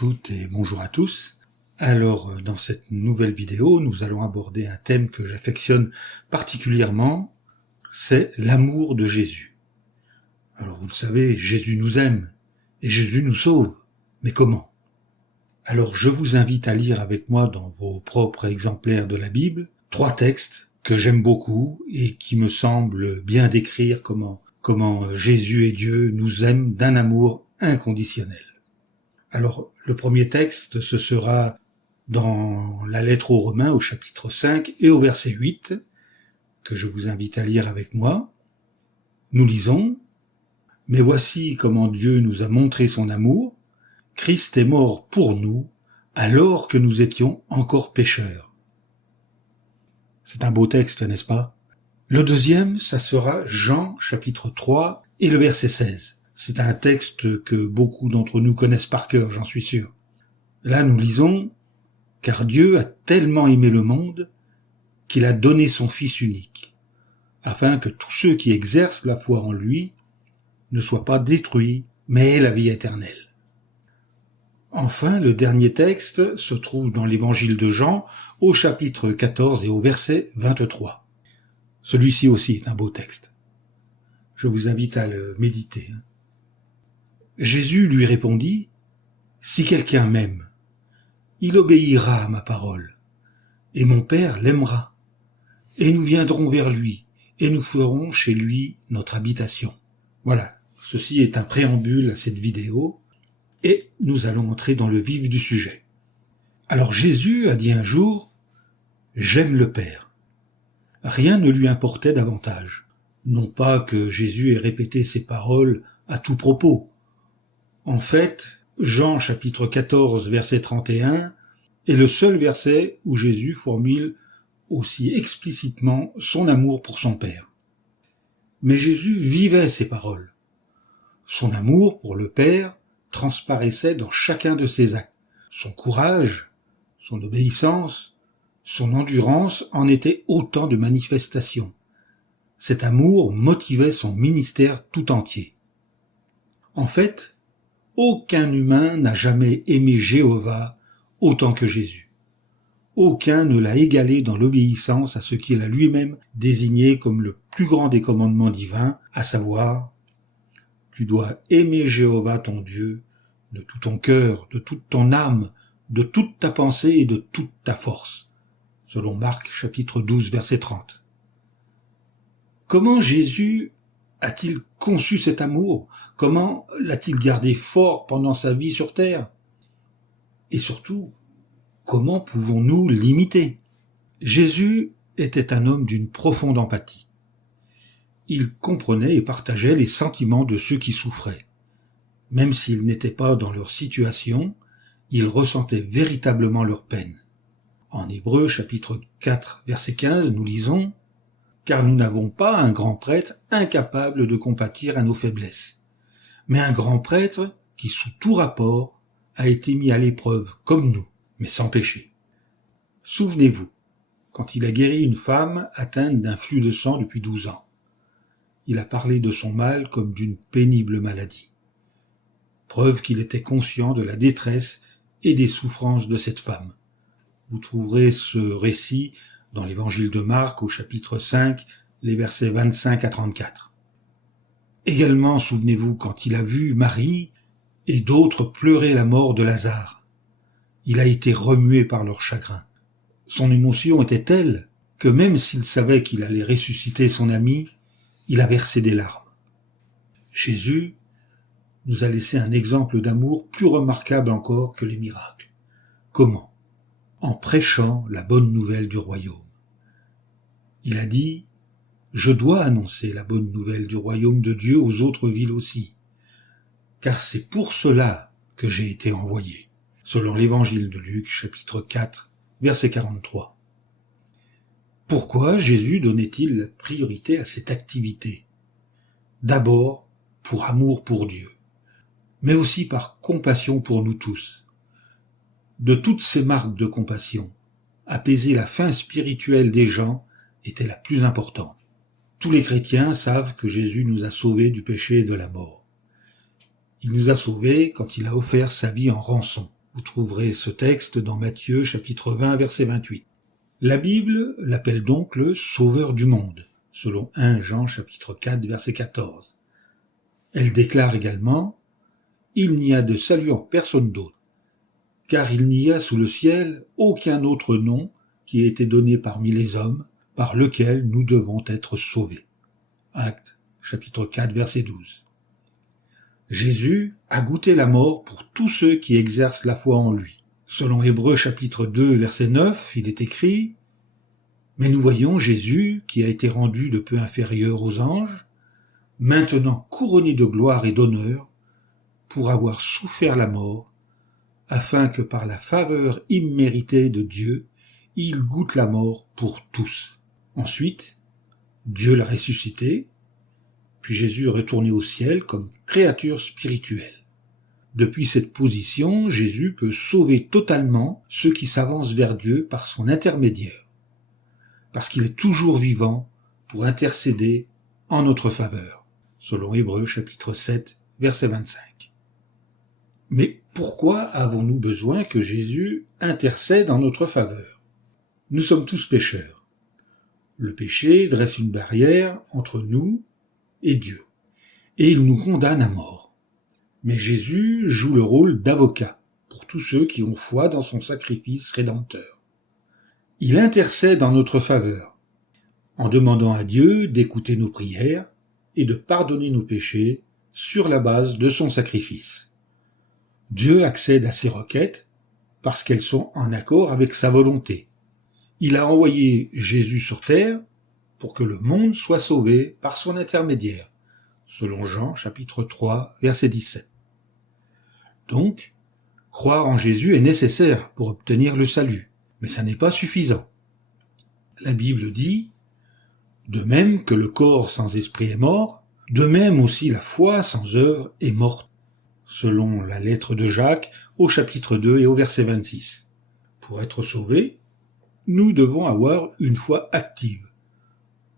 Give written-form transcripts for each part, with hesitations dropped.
toutes et bonjour à tous. Alors, dans cette nouvelle vidéo, nous allons aborder un thème que j'affectionne particulièrement, c'est l'amour de Jésus. Alors, vous le savez, Jésus nous aime et Jésus nous sauve. Mais comment? Alors, je vous invite à lire avec moi dans vos propres exemplaires de la Bible 3 textes que j'aime beaucoup et qui me semblent bien décrire comment Jésus et Dieu nous aiment d'un amour inconditionnel. Alors, le premier texte, ce sera dans la lettre aux Romains, au chapitre 5 et au verset 8, que je vous invite à lire avec moi. Nous lisons « Mais voici comment Dieu nous a montré son amour. Christ est mort pour nous, alors que nous étions encore pécheurs. » C'est un beau texte, n'est-ce pas? Le deuxième, ça sera Jean, chapitre 3 et le verset 16. C'est un texte que beaucoup d'entre nous connaissent par cœur, j'en suis sûr. Là, nous lisons « Car Dieu a tellement aimé le monde qu'il a donné son Fils unique, afin que tous ceux qui exercent la foi en lui ne soient pas détruits, mais aient la vie éternelle. » Enfin, le dernier texte se trouve dans l'évangile de Jean, au chapitre 14 et au verset 23. Celui-ci aussi est un beau texte. Je vous invite à le méditer. Jésus lui répondit, « Si quelqu'un m'aime, il obéira à ma parole, et mon Père l'aimera, et nous viendrons vers lui, et nous ferons chez lui notre habitation. » Voilà, ceci est un préambule à cette vidéo, et nous allons entrer dans le vif du sujet. Alors Jésus a dit un jour, « J'aime le Père. » Rien ne lui importait davantage. Non pas que Jésus ait répété ces paroles à tout propos. En fait, Jean chapitre 14 verset 31 est le seul verset où Jésus formule aussi explicitement son amour pour son Père. Mais Jésus vivait ces paroles. Son amour pour le Père transparaissait dans chacun de ses actes. Son courage, son obéissance, son endurance en étaient autant de manifestations. Cet amour motivait son ministère tout entier. En fait, aucun humain n'a jamais aimé Jéhovah autant que Jésus. Aucun ne l'a égalé dans l'obéissance à ce qu'il a lui-même désigné comme le plus grand des commandements divins, à savoir « Tu dois aimer Jéhovah ton Dieu de tout ton cœur, de toute ton âme, de toute ta pensée et de toute ta force. » Selon Marc chapitre 12 verset 30. Comment Jésus a-t-il conçu cet amour? Comment l'a-t-il gardé fort pendant sa vie sur terre? Et surtout, comment pouvons-nous l'imiter? Jésus était un homme d'une profonde empathie. Il comprenait et partageait les sentiments de ceux qui souffraient. Même s'ils n'étaient pas dans leur situation, il ressentait véritablement leur peine. En Hébreux chapitre 4 verset 15, nous lisons « Car nous n'avons pas un grand prêtre incapable de compatir à nos faiblesses, mais un grand prêtre qui, sous tout rapport, a été mis à l'épreuve comme nous, mais sans péché. » Souvenez-vous, quand il a guéri une femme atteinte d'un flux de sang depuis 12 ans, il a parlé de son mal comme d'une pénible maladie. Preuve qu'il était conscient de la détresse et des souffrances de cette femme. Vous trouverez ce récit dans l'évangile de Marc au chapitre 5, les versets 25 à 34. Également, souvenez-vous, quand il a vu Marie et d'autres pleurer la mort de Lazare, il a été remué par leur chagrin. Son émotion était telle que même s'il savait qu'il allait ressusciter son ami, il a versé des larmes. Jésus nous a laissé un exemple d'amour plus remarquable encore que les miracles. Comment? En prêchant la bonne nouvelle du royaume. Il a dit « Je dois annoncer la bonne nouvelle du royaume de Dieu aux autres villes aussi, car c'est pour cela que j'ai été envoyé. » Selon l'évangile de Luc, chapitre 4, verset 43. Pourquoi Jésus donnait-il la priorité à cette activité? D'abord, pour amour pour Dieu, mais aussi par compassion pour nous tous. De toutes ces marques de compassion, apaiser la faim spirituelle des gens était la plus importante. Tous les chrétiens savent que Jésus nous a sauvés du péché et de la mort. Il nous a sauvés quand il a offert sa vie en rançon. Vous trouverez ce texte dans Matthieu chapitre 20 verset 28. La Bible l'appelle donc le Sauveur du monde, selon 1 Jean chapitre 4 verset 14. Elle déclare également « Il n'y a de salut en personne d'autre, car il n'y a sous le ciel aucun autre nom qui ait été donné parmi les hommes, par lequel nous devons être sauvés. » Actes chapitre 4 verset 12. Jésus a goûté la mort pour tous ceux qui exercent la foi en lui. Selon Hébreux chapitre 2 verset 9, il est écrit « Mais nous voyons Jésus, qui a été rendu de peu inférieur aux anges, maintenant couronné de gloire et d'honneur, pour avoir souffert la mort, afin que par la faveur imméritée de Dieu, il goûte la mort pour tous. » Ensuite, Dieu l'a ressuscité, puis Jésus est retourné au ciel comme créature spirituelle. Depuis cette position, Jésus peut sauver totalement ceux qui s'avancent vers Dieu par son intermédiaire, parce qu'il est toujours vivant pour intercéder en notre faveur, selon Hébreux chapitre 7, verset 25. Mais pourquoi avons-nous besoin que Jésus intercède en notre faveur? Nous sommes tous pécheurs. Le péché dresse une barrière entre nous et Dieu, et il nous condamne à mort. Mais Jésus joue le rôle d'avocat pour tous ceux qui ont foi dans son sacrifice rédempteur. Il intercède en notre faveur, en demandant à Dieu d'écouter nos prières et de pardonner nos péchés sur la base de son sacrifice. Dieu accède à ces requêtes parce qu'elles sont en accord avec sa volonté. Il a envoyé Jésus sur terre pour que le monde soit sauvé par son intermédiaire, selon Jean chapitre 3 verset 17. Donc, croire en Jésus est nécessaire pour obtenir le salut, mais ça n'est pas suffisant. La Bible dit « De même que le corps sans esprit est mort, de même aussi la foi sans œuvre est morte », selon la lettre de Jacques au chapitre 2 et au verset 26. Pour être sauvés, nous devons avoir une foi active.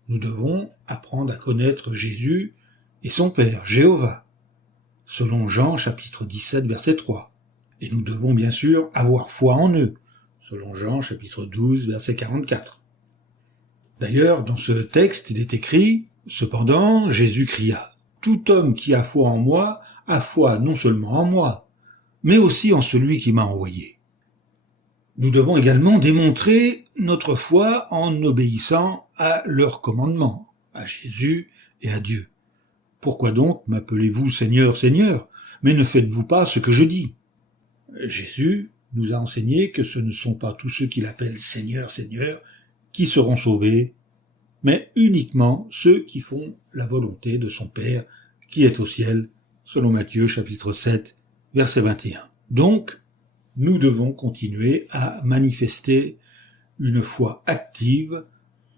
Nous devons apprendre à connaître Jésus et son Père, Jéhovah, selon Jean chapitre 17 verset 3. Et nous devons bien sûr avoir foi en eux, selon Jean chapitre 12 verset 44. D'ailleurs, dans ce texte, il est écrit « Cependant, Jésus cria, « Tout homme qui a foi en moi, a foi non seulement en moi, mais aussi en celui qui m'a envoyé. » Nous devons également démontrer notre foi en obéissant à leurs commandements, à Jésus et à Dieu. Pourquoi donc m'appelez-vous Seigneur, Seigneur, mais ne faites-vous pas ce que je dis? Jésus nous a enseigné que ce ne sont pas tous ceux qui l'appellent Seigneur, Seigneur, qui seront sauvés, mais uniquement ceux qui font la volonté de son Père qui est au ciel, selon Matthieu chapitre 7, verset 21. Donc, nous devons continuer à manifester une foi active,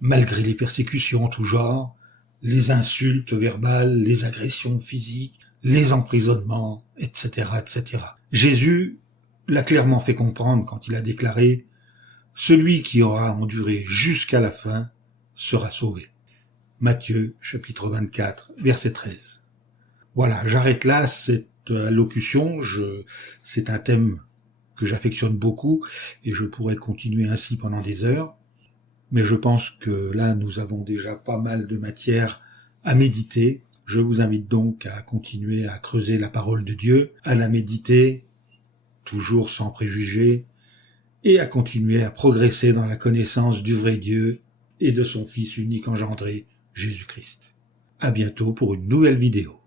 malgré les persécutions en tout genre, les insultes verbales, les agressions physiques, les emprisonnements, etc., etc. Jésus l'a clairement fait comprendre quand il a déclaré « Celui qui aura enduré jusqu'à la fin sera sauvé ». Matthieu, chapitre 24, verset 13. Voilà, j'arrête là cette allocution. C'est un thème que j'affectionne beaucoup et je pourrais continuer ainsi pendant des heures. Mais je pense que là, nous avons déjà pas mal de matière à méditer. Je vous invite donc à continuer à creuser la parole de Dieu, à la méditer, toujours sans préjugés, et à continuer à progresser dans la connaissance du vrai Dieu et de son Fils unique engendré, Jésus-Christ. À bientôt pour une nouvelle vidéo.